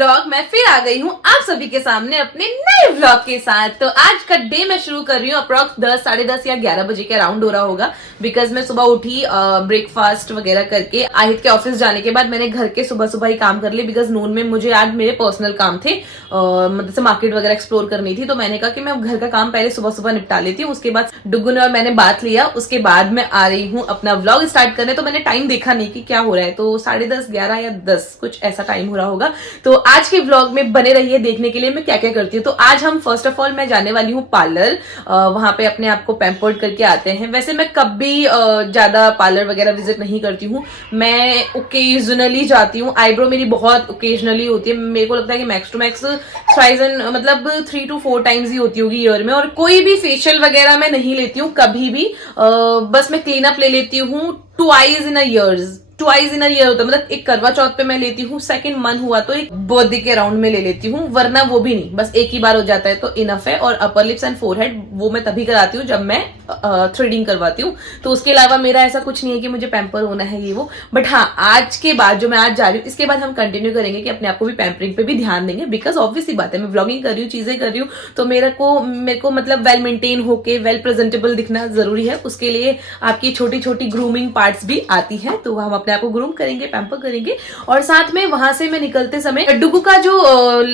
Vlog मैं फिर आ गई हूँ आप सभी के सामने अपने नए व्लॉग के साथ। तो आज का डे मैं शुरू कर रही हूँ अप्रॉक्स 10, साढ़े 10 या 11 बजे के अराउंड हो रहा होगा। बिकॉज मैं सुबह उठी, ब्रेकफास्ट वगैरह करके आहिद के ऑफिस जाने के बाद मैंने घर के सुबह सुबह ही काम कर लिए। बिकॉज नून में मुझे आज मेरे पर्सनल काम थे, मतलब से मार्केट वगैरह एक्सप्लोर करनी थी। तो मैंने कहा कि मैं घर का काम पहले सुबह सुबह निपटा लेती हूँ। उसके बाद डुगू ने और मैंने बात लिया, उसके बाद मैं आ रही हूँ अपना व्लॉग स्टार्ट करने। तो मैंने टाइम देखा नहीं कि क्या हो रहा है, तो 10:30, 11 या 10 कुछ ऐसा टाइम हो रहा होगा। तो आज के व्लॉग में बने रहिए देखने के लिए मैं क्या क्या करती हूँ। तो आज हम फर्स्ट ऑफ ऑल मैं जाने वाली हूँ पार्लर, वहां पे अपने आप को पैम्पर्ड करके आते हैं। वैसे मैं कभी ज्यादा पार्लर वगैरह विजिट नहीं करती हूँ, मैं ओकेजनली जाती हूँ। आईब्रो मेरी बहुत ओकेजनली होती है, मेरे को लगता है कि मैक्स टू मैक्स मतलब 3 to 4 टाइम्स ही होती होगी ईयर में। और कोई भी फेशियल वगैरह मैं नहीं लेती हूँ कभी भी, बस मैं क्लीन अप ले लेती हूँ ट्वाइस इन अ ईयर होता है। मतलब एक करवा चौथ पे मैं लेती हूँ, सेकंड मन हुआ तो एक बर्थडे के राउंड में ले लेती हूँ, वरना वो भी नहीं, बस एक ही बार हो जाता है तो इनफ है। और अपर लिप्स एंड फोरहेड वो मैं तभी कराती हूँ जब मैं थ्रेडिंग करवाती हूँ। तो उसके अलावा मेरा ऐसा कुछ नहीं है कि मुझे पैम्पर होना है ये वो। बट हाँ, आज के बाद जो मैं आज जा रही हूँ इसके बाद हम कंटिन्यू करेंगे कि अपने आप को भी पैम्परिंग पे भी ध्यान देंगे। बिकॉज ऑब्वियसली बात है, मैं व्लॉगिंग कर रही हूँ, चीजें कर रही हूँ, तो मेरे को मतलब वेल मेंटेन होके वेल प्रेजेंटेबल दिखना जरूरी है। उसके लिए आपकी छोटी छोटी ग्रूमिंग पार्ट्स भी आती है, तो हम अपने आप को ग्रूम करेंगे, पैम्पर करेंगे। और साथ में वहां से मैं निकलते समय डुगू का जो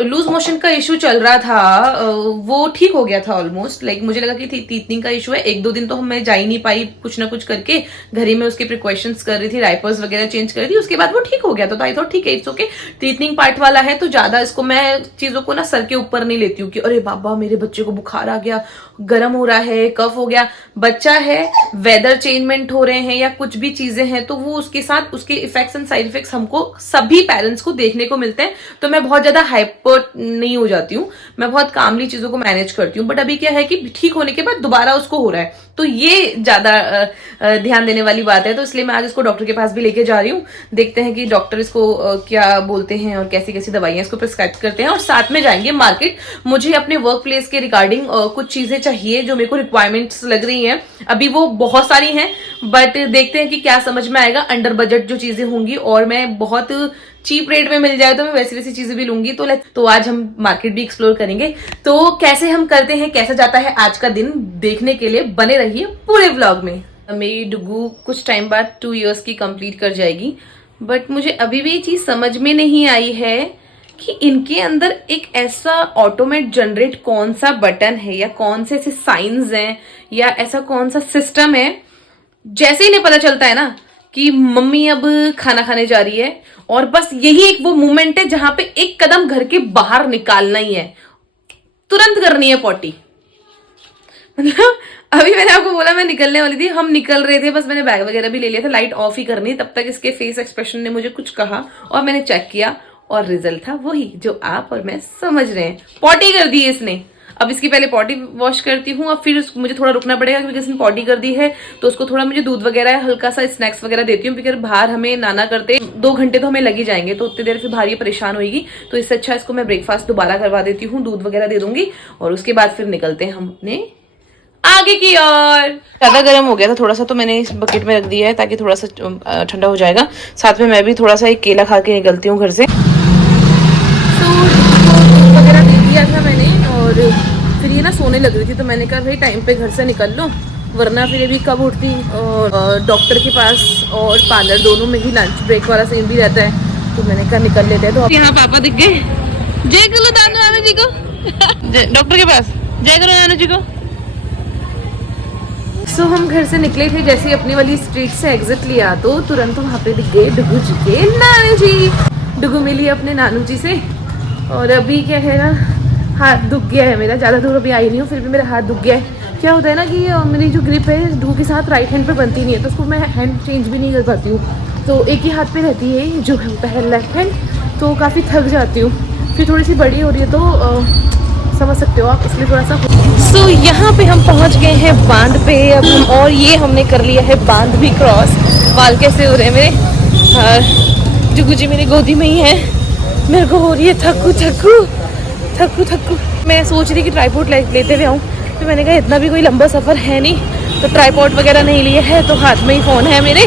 लूज मोशन का इशू चल रहा था वो ठीक हो गया था ऑलमोस्ट। लाइक मुझे लगा कि टीथनिंग का इशू है, 1-2 दिन तो मैं जा ही नहीं पाई, कुछ ना कुछ करके घर ही में उसके प्रिकॉशंस कर रही थी, डायपर्स वगैरह चेंज कर रही थी। उसके बाद वो ठीक हो गया, तो आई थॉट ठीक है, इट्स ओके। टीथनिंग पार्ट वाला है तो ज्यादा इसको मैं चीजों को ना सर के ऊपर नहीं लेती हूँ कि अरे बाबा मेरे बच्चे को बुखार आ गया, गर्म हो रहा है, कफ हो गया। बच्चा है, वेदर चेंजमेंट हो रहे हैं या कुछ भी चीजें हैं तो वो उसके साथ उसके इफेक्ट्स एंड साइड इफेक्ट्स हमको सभी पेरेंट्स को देखने को मिलते हैं। तो मैं बहुत ज्यादा हाइपर नहीं हो जाती हूँ, मैं बहुत कामली चीजों को मैनेज करती हूँ। बट अभी क्या है कि ठीक होने के बाद दोबारा उसको हो रहा है, तो ये ज्यादा ध्यान देने वाली बात है। तो इसलिए मैं आज इसको डॉक्टर के पास भी लेके जा रही हूँ। देखते हैं कि डॉक्टर इसको क्या बोलते हैं और कैसी कैसी दवाइयां इसको प्रिस्क्राइब करते हैं। और साथ में जाएंगे मार्केट। मुझे अपने वर्क प्लेस के रिगार्डिंग कुछ चीजें चाहिए जो मेरे को रिक्वायरमेंट्स लग रही हैं। अभी वो बहुत सारी हैं, बट देखते हैं कि क्या समझ में आएगा। अंडर बजट जो चीजें होंगी और मैं बहुत चीप रेट में मिल जाए तो मैं वैसी वैसी चीजें भी लूंगी। तो आज हम मार्केट भी एक्सप्लोर करेंगे। तो कैसे हम करते हैं, कैसा जाता है आज का दिन, देखने के लिए बने रहिए पूरे व्लॉग में। मेरी डुगू कुछ टाइम बाद 2 इयर्स की कंप्लीट कर जाएगी, बट मुझे अभी भी ये चीज समझ में नहीं आई है कि इनके अंदर एक ऐसा ऑटोमेट जनरेट कौन सा बटन है या कौन से ऐसे साइंस हैं या ऐसा कौन सा सिस्टम है, जैसे ही इन्हें पता चलता है ना कि मम्मी अब खाना खाने जा रही है, और बस यही एक वो मोमेंट है जहां पे एक कदम घर के बाहर निकालना ही है, तुरंत करनी है पॉटी। मतलब अभी मैंने आपको बोला मैं निकलने वाली थी, हम निकल रहे थे, बस मैंने बैग वगैरह भी ले लिया था, लाइट ऑफ ही करनी, तब तक इसके फेस एक्सप्रेशन ने मुझे कुछ कहा और मैंने चेक किया और रिजल्ट था वही जो आप और मैं समझ रहे हैं, पॉटी कर दी है इसने। अब इसकी पहले पॉटी वॉश करती हूँ, और फिर मुझे थोड़ा रुकना पड़ेगा क्योंकि इसने पॉटी कर दी है तो उसको थोड़ा मुझे दूध वगैरह हल्का सा स्नैक्स वगैरह देती हूँ। क्योंकि बाहर हमें नाना करते 2 घंटे तो हमें लग ही जाएंगे, तो उतनी देर फिर बाहर ये परेशान होगी। तो इससे अच्छा इसको मैं ब्रेकफास्ट दोबारा करवा देती हूँ, दूध वगैरह दे दूंगी और उसके बाद फिर निकलते हैं हम अपने आगे की ओर। ज्यादा गर्म हो गया था थोड़ा सा, तो मैंने इस बकेट में रख दिया है ताकि थोड़ा सा ठंडा हो जाएगा। साथ में मैं भी थोड़ा सा एक केला खा के निकलती हूँ घर से। वगैरह दे दिया था मैंने और फिर ये ना सोने लग रही थी, तो मैंने कहा भाई टाइम पे घर से निकल लो, वरना फिर अभी कब उठती। और डॉक्टर के पास और पार्लर दोनों में ही लंच ब्रेक वाला सीन भी रहता है, तो मैंने कहा निकल लेते हैं। तो यहाँ पापा दिख गए, जय करो नानू जी को, डॉक्टर के पास जय करो नानू जी को। सो हम घर से निकले थे, जैसे अपनी वाली स्ट्रीट से एग्जिट लिया तो तुरंत वहाँ पे दिख गए डुगू जी के नानू जी। डुगू मिली अपने नानू जी से, और अभी क्या है ना, हाथ दुख गया है मेरा, ज़्यादा दूर अभी आई नहीं हूँ फिर भी मेरा हाथ दुख गया है। क्या होता है ना कि मेरी जो ग्रिप है डुगू के साथ राइट हैंड पे बनती नहीं है, तो उसको मैं हैंड चेंज भी नहीं कर पाती हूँ, तो एक ही हाथ पे रहती है जो होता है लेफ्ट हैंड, तो काफ़ी थक जाती हूँ। फिर थोड़ी सी बड़ी हो रही है तो समझ सकते हो आप, इसलिए थोड़ा सा। सो यहाँ पे हम पहुँच गए हैं बांध पे अब हम, और ये हमने कर लिया है बांध भी क्रॉस। बाल कैसे हो रहे हैं मेरे, डुगू जी मेरी गोदी में ही है, मेरे को हो रही है थक्कू थक्कू थक्कू थक्कू। मैं सोच रही कि ट्राईपॉड लेते हुए आऊँ, तो मैंने कहा इतना भी कोई लंबा सफ़र है नहीं, तो ट्राईपॉड वगैरह नहीं लिए है, तो हाथ में ही फ़ोन है मेरे,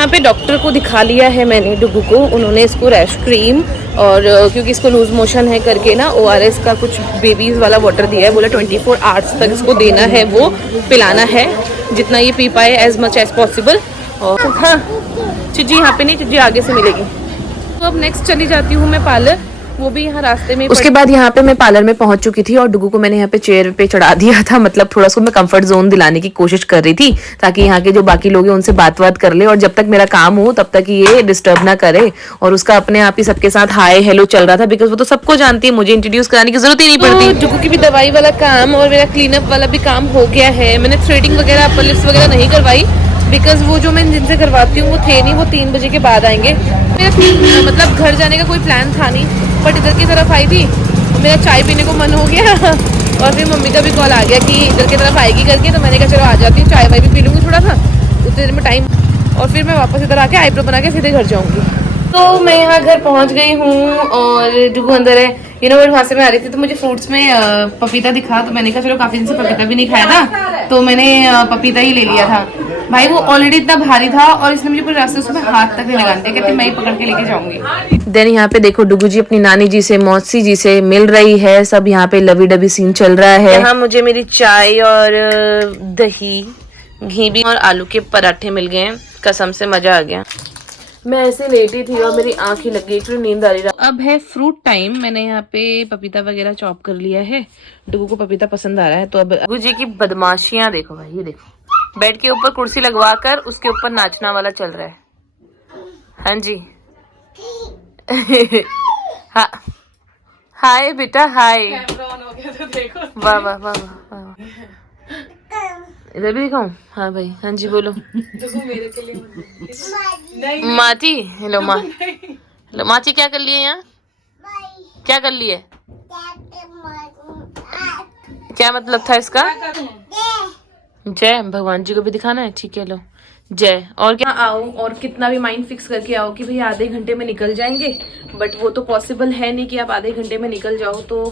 यहाँ पे डॉक्टर को दिखा लिया है मैंने डुगू को। उन्होंने इसको रैश क्रीम और क्योंकि इसको लूज मोशन है करके ना ORS का कुछ बेबीज वाला वाटर दिया है। बोला 24 आवर्स तक इसको देना है, वो पिलाना है जितना ये पी पाए एज मच एज पॉसिबल। और हाँ चिज्जी यहाँ पे नहीं, चिज्जी आगे से मिलेगी। तो अब नेक्स्ट चली जाती हूँ मैं पार्लर, वो भी यहाँ रास्ते में। उसके बाद यहाँ पे मैं पार्लर में पहुंच चुकी थी और डुगू को मैंने यहाँ पे चेयर पे चढ़ा दिया था। मतलब थोड़ा सा मैं कंफर्ट जोन दिलाने की कोशिश कर रही थी ताकि यहाँ के जो बाकी लोग हैं उनसे बात कर ले और जब तक मेरा काम हो तब तक ये डिस्टर्ब ना करे। और उसका अपने आप ही सबके साथ हाय हेलो चल रहा था बिकॉज वो तो सबको जानती है, मुझे इंट्रोड्यूस कराने की जरूरत ही नहीं पड़ती। डुगू की भी दवाई वाला काम और मेरा क्लीन अप वाला भी काम हो गया है। मैंने थ्रेडिंग वगैरह अपर लिप्स वगैरह नहीं करवाई बिकॉज वो जो मैं जिनसे करवाती हूँ वो थे नहीं, वो 3 बजे के बाद आएंगे। मेरा मतलब घर जाने का कोई प्लान था नहीं, बट इधर की तरफ आई थी, मेरा चाय पीने को मन हो गया और फिर मम्मी का भी कॉल आ गया कि इधर की तरफ आएगी करके। तो मैंने कहा चलो आ जाती हूँ, चाय वाय भी पी लूँगी थोड़ा सा उतने देर में टाइम, और फिर मैं वापस इधर आके आईब्रो बना के सीधे घर जाऊँगी। तो मैं यहाँ घर पहुँच गई हूँ और डुगू अंदर है। वहाँ से मैं आ रही थी तो मुझे फ्रूट्स में पपीता दिखा, तो मैंने कहा चलो काफी दिन से पपीता भी नहीं खाया था तो मैंने पपीता ही ले लिया था। भाई वो ऑलरेडी इतना भारी था और इसने मुझे पूरे रास्ते उसमें हाथ तक नहीं लगाने दिया, कहते मैं ही पकड़ के लेके जाऊंगी। देन यहाँ पे देखो डुगू जी अपनी नानी जी से मौसी जी से मिल रही है, सब यहाँ पे लवी डबी सीन चल रहा है। यहाँ मुझे मेरी चाय और दही घी भी और आलू के पराठे मिल गए, कसम से मजा आ गया। मैं ऐसे लेटी थी और मेरी आंख ही लग गई, एक्चुअली नींद आ रही थी। अब है फ्रूट टाइम। मैंने यहाँ पे पपीता वगैरह चॉप कर लिया है, डुगू को पपीता पसंद आ रहा है। तो अब डुगू जी की बदमाशियां देखो भाई, ये देखो बेड के ऊपर कुर्सी लगवा कर उसके ऊपर नाचना वाला चल रहा है। हाँ जी हाँ हाय बेटा हाय, वाह वाह वाह वाह, इधर भी दिखाऊं? हाँ भाई हाँ जी बोलो। माची हेलो माँ, हेलो माची क्या कर लिए यहाँ, क्या कर लिए, क्या मतलब था इसका? जय भगवान जी को भी दिखाना है, ठीक है लो जय। और क्या आओ और कितना भी माइंड फिक्स करके आओ कि भाई आधे घंटे में निकल जाएंगे, बट वो तो पॉसिबल है नहीं कि आप आधे घंटे में निकल जाओ। तो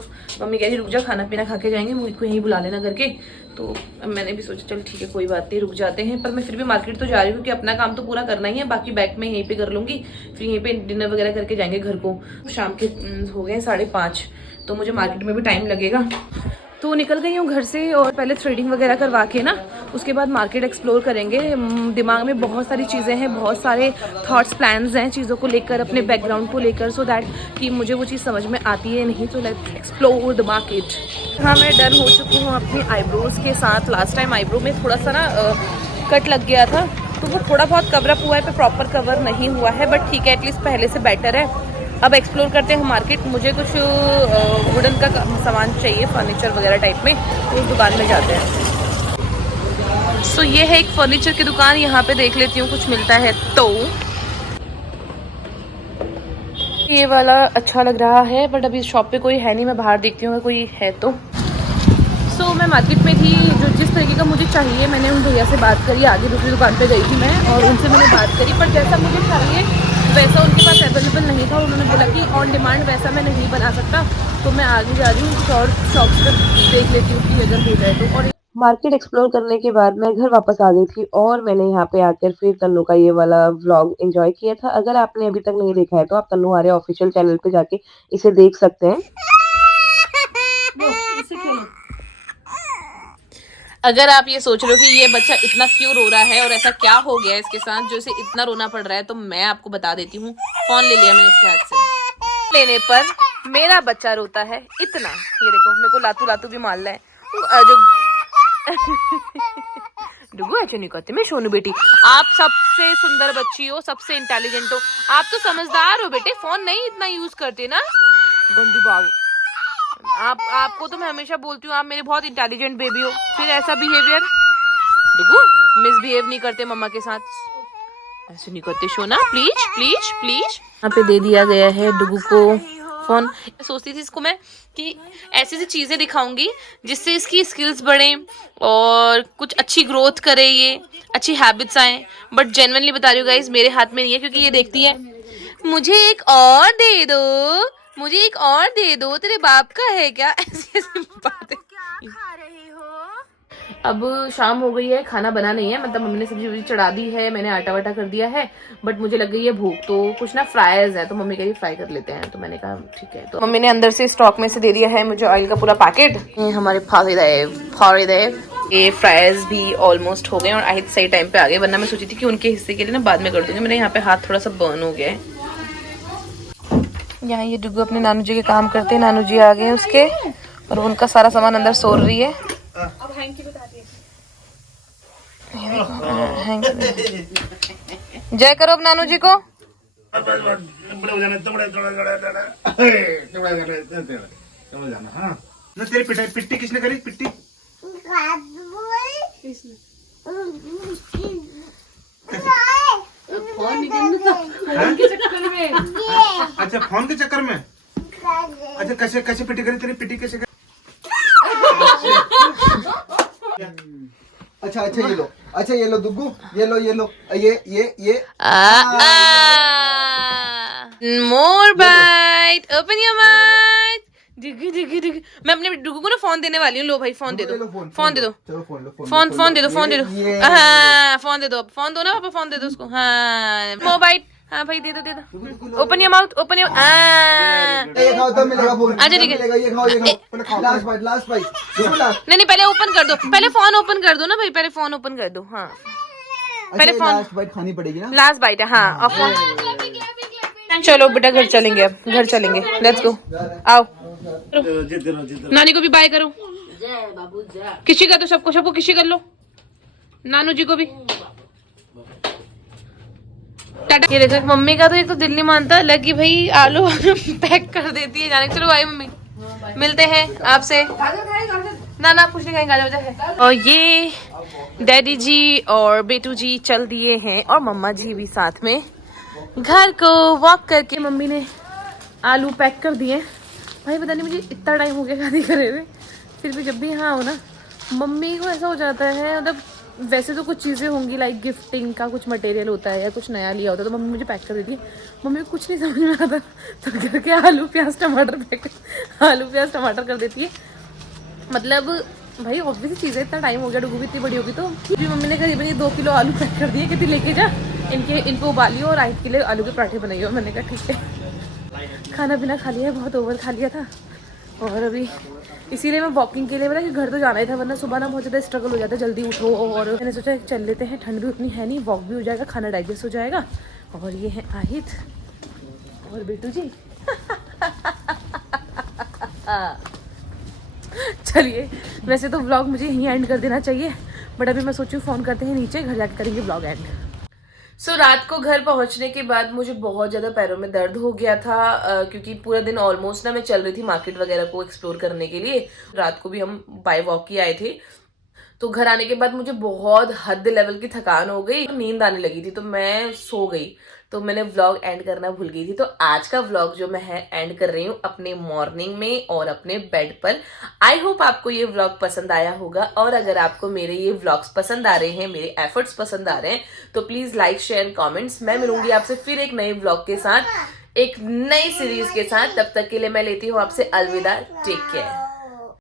मम्मी कह रही रुक जा, खाना पीना खा के जाएंगे, मुझको यहीं बुला लेना करके। तो मैंने भी सोचा चल ठीक है कोई बात नहीं रुक जाते हैं, पर मैं फिर भी मार्केट तो जा रही हूँ क्योंकि अपना काम तो पूरा करना ही है, बाकी बैक में यहीं पे कर लूंगी, फिर यहीं पे डिनर वगैरह करके जाएंगे घर को। शाम के हो गए 5:30, तो मुझे मार्केट में भी टाइम लगेगा। तो निकल गई हूँ घर से और पहले थ्रेडिंग वगैरह करवा के ना उसके बाद मार्केट एक्सप्लोर करेंगे। दिमाग में बहुत सारी चीज़ें हैं, बहुत सारे थॉट्स प्लान्स हैं चीज़ों को लेकर, अपने बैकग्राउंड को लेकर, सो दैट कि मुझे वो चीज़ समझ में आती है नहीं। तो लेट्स एक्सप्लोर द मार्केट। हाँ मैं डन हो चुकी हूँ अपनी आईब्रोज के साथ। लास्ट टाइम आईब्रो में थोड़ा सा ना कट लग गया था, तो वो थोड़ा बहुत कवर अप हुआ है, पर प्रॉपर कवर नहीं हुआ है, बट ठीक है एटलीस्ट पहले से बेटर है। अब एक्सप्लोर करते हैं मार्केट। मुझे कुछ वुडन का सामान चाहिए, फर्नीचर वगैरह टाइप में, तो उस दुकान में जाते हैं। सो ये है एक फर्नीचर की दुकान, यहाँ पे देख लेती हूँ कुछ मिलता है तो। ये वाला अच्छा लग रहा है बट अभी शॉप पे कोई है नहीं, मैं बाहर देखती हूँ अगर कोई है तो। सो मैं मार्केट में थी, जो जिस तरीके का मुझे चाहिए मैंने उन भैया से बात करी, आगे दूसरी दुकान पे गई थी मैं और उनसे मैंने बात करी, पर जैसा मुझे चाहिए वैसा उनके पास अवेलेबल नहीं था। उन्होंने बोला कि ऑन डिमांड वैसा मैं नहीं बना सकता, तो मैं आगे जा रही हूँ कुछ और शॉप्स पर देख लेती हूँ कि अगर हो जाए तो। और मार्केट एक्सप्लोर करने के बाद मैं घर वापस आ गई थी और मैंने यहाँ पे आकर फिर तन्नू का ये वाला व्लॉग एंजॉय किया था। अगर आपने अभी तक नहीं देखा है तो आप तन्नू आर्या ऑफिशियल चैनल पे जाके इसे देख सकते हैं। अगर आप ये सोच रहे हो कि ये बच्चा इतना क्यों रो रहा है और ऐसा क्या हो गया है इसके साथ जो इसे इतना रोना पड़ रहा है, तो मैं आपको बता देती हूँ। फोन ले लिया मैंने इसके हाथ से, लेने पर मेरा बच्चा रोता है इतना। ये देखो मेरे को लातू लातू भी मार रहा है जो डुगू ऐसे नहीं करते। मैं सोनू बेटी, आप सबसे सुंदर बच्ची हो, सबसे इंटेलिजेंट हो, आप तो समझदार हो बेटे, फोन नहीं इतना यूज करते ना। गंदी बाबू, आपको तो मैं हमेशा बोलती हूँ आप मेरे बहुत इंटेलिजेंट बेबी हो, फिर ऐसा बिहेवियर। डुगू मिसबिहेव नहीं करते मम्मा के साथ, ऐसे नहीं करते सोना, प्लीज प्लीज प्लीज। यहाँ पे दे दिया गया है डुगू को फोन। सोचती थी इसको मैं कि ऐसी ऐसी चीजें दिखाऊंगी जिससे इसकी स्किल्स बढ़े और कुछ अच्छी ग्रोथ करे, ये अच्छी हैबिट्स आए, बट जेन्युइनली बता रही हूँ गाइस मेरे हाथ में नहीं है, क्योंकि ये देखती है मुझे एक और दे दो, मुझे एक और दे दो, तेरे बाप का है क्या, ऐसी ऐसी बातें। अब शाम हो गई है, खाना बना नहीं है, मतलब मम्मी ने सब्जी वब्जी चढ़ा दी है, मैंने आटा वाटा कर दिया है, बट मुझे लग गई है भूख, तो कुछ ना फ्राइज है, तो मम्मी कह रही फ्राई कर लेते हैं, तो मैंने कहा ठीक है। तो मम्मी ने अंदर से स्टॉक में से दे दिया है मुझे ऑयल का पूरा पैकेट। ये हमारे फारिदेव ये फ्राइज भी ऑलमोस्ट हो गए और आहिद सही टाइम पे आ गए, वरना मैं सोची थी कि उनके हिस्से के लिए ना बाद में कर दूंगी। मेरे यहाँ पे हाथ थोड़ा सा बर्न हो गया है। यहाँ ये डुगू अपने नानू जी के काम करते हैं, नानू जी आ गए उसके और उनका सारा सामान अंदर सोर रही है। अब हैंग की बता दिए। जय करो अब नानू जी को। तेरी पिट्टी किसने करी? पिट्टी अच्छा फोन के चक्कर में। अच्छा कैसे कैसे पिट्टी करी? तेरी पिट्टी कैसे करी? अच्छा ये लो, अच्छा ये लो दुग्गू, ये लो ये more bite, open your mouth. डिगी डिगी डिगी। मैं अपने डुगू को ना फोन देने वाली हूँ। लो भाई फोन दे दो, फोन दे दो, चलो फोन लो, फोन दे दो, फोन दे दो। हाँ फोन दे दो, फोन दो ना पापा, फोन दे दो उसको। हाँ मोर बाइट, हाँ भाई दे दो दे दो। Open your mouth, open your. ये खाओ तब मिलेगा फोन। अच्छा ठीक है, ये खाओ लास्ट बाइट नहीं पहले ओपन कर दो, पहले फोन ओपन कर दो ना भाई, पहले फोन ओपन कर दो। हाँ पहले फोन, लास्ट बाइट खानी पड़ेगी ना, लास्ट बाइट है। हाँ और फोन। चलो बेटा घर चलेंगे, अब घर चलेंगे, लेट्स गो। आओ नानी को भी बाय करो, किसी कर दो, सबको किसी कर लो, नानू जी को भी टाटा। ये देखो मम्मी का तो एक तो दिल नहीं मानता, लगी भाई आलू पैक कर देती है जाने। चलो भाई मम्मी मिलते हैं आपसे। ना कुछ नहीं खाएंगे, वजह है। और ये डैडी जी और बेटू जी चल दिए हैं और मम्मा जी भी साथ में घर को वॉक करके। मम्मी ने आलू पैक कर दिए भाई, पता नहीं मुझे इतना टाइम हो गया शादी करे हुए, फिर भी जब भी यहाँ हो ना मम्मी को ऐसा हो जाता है, मतलब वैसे तो कुछ चीज़ें होंगी लाइक गिफ्टिंग का कुछ मटेरियल होता है या कुछ नया लिया होता है, तो मम्मी मुझे पैक कर देती है। मम्मी को कुछ नहीं समझ में आता तो करके आलू प्याज टमाटर कर देती है। मतलब भाई ऑब्वियस चीज़ है, इतना टाइम हो गया, डुगू भी इतनी बड़ी होगी, तो फिर मम्मी ने करीबन ये 2 किलो आलू पैक कर दिए, कहती लेके जा इनको उबालियो और आहिद के लिए आलू के पराठे बनाइयो। मैंने कहा ठीक है। खाना पीना खा लिया, बहुत ओवर खा लिया था, और अभी इसीलिए मैं वॉकिंग के लिए बोला कि घर तो जाना ही था, वरना सुबह ना बहुत ज़्यादा स्ट्रगल हो जाता है, जल्दी उठो। और मैंने सोचा चल लेते हैं, ठंड भी उतनी है नहीं, वॉक भी हो जाएगा, खाना डाइजेस्ट हो जाएगा। और ये है आहिद और बेटू जी। चलिए वैसे तो व्लॉग मुझे यहीं एंड कर देना चाहिए, बट अभी मैं सोचूं फ़ोन करते हैं नीचे, घर जाके करेंगे व्लॉग एंड। सो रात को घर पहुंचने के बाद मुझे बहुत ज़्यादा पैरों में दर्द हो गया था, क्योंकि पूरा दिन ऑलमोस्ट ना मैं चल रही थी मार्केट वगैरह को एक्सप्लोर करने के लिए। रात को भी हम बाय वॉक ही आए थे, तो घर आने के बाद मुझे बहुत हद लेवल की थकान हो गई, नींद आने लगी थी, तो मैं सो गई, तो मैंने व्लॉग एंड करना भूल गई थी। तो आज का व्लॉग जो मैं है एंड कर रही हूँ अपने मॉर्निंग में और अपने बेड पर। आई होप आपको ये व्लॉग पसंद आया होगा, और अगर आपको मेरे ये व्लॉग्स पसंद आ रहे हैं, मेरे एफर्ट्स पसंद आ रहे हैं, तो please like share and comments. मैं मिलूंगी आपसे फिर एक नए व्लॉग के साथ, एक नई सीरीज के साथ। तब तक के लिए मैं लेती हूँ आपसे अलविदा। Take care.